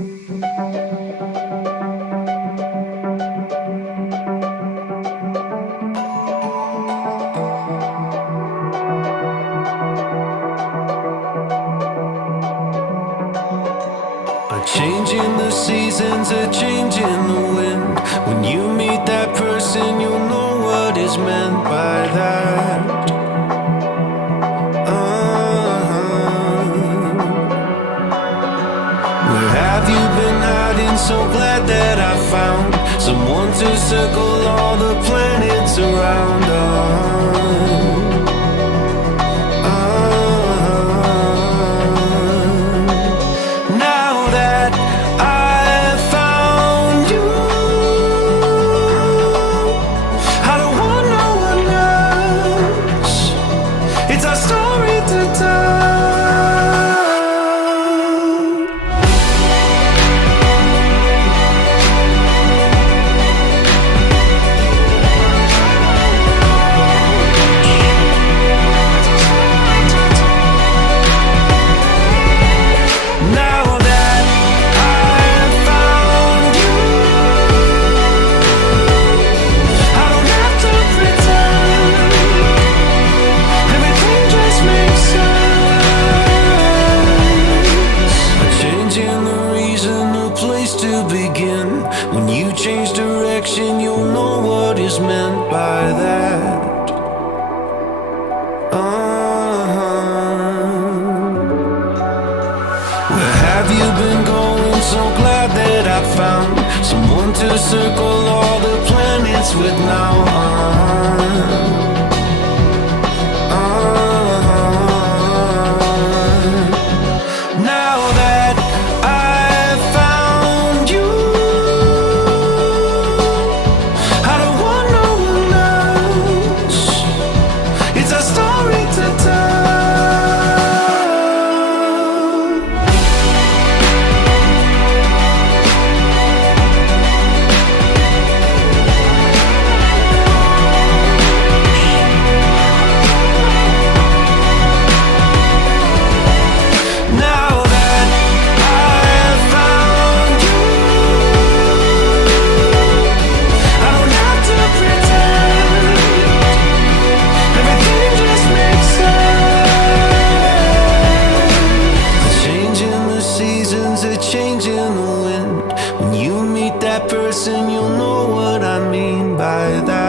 A change in the seasons, a change in the wind. When you meet that person, you'll know what is meant by that. Where have you been hiding? So glad that I found someone to circle all the planets around. To circle all the planets with now. Now that I've found you, I don't want no one else. It's a story to tell. You'll know what I mean by that.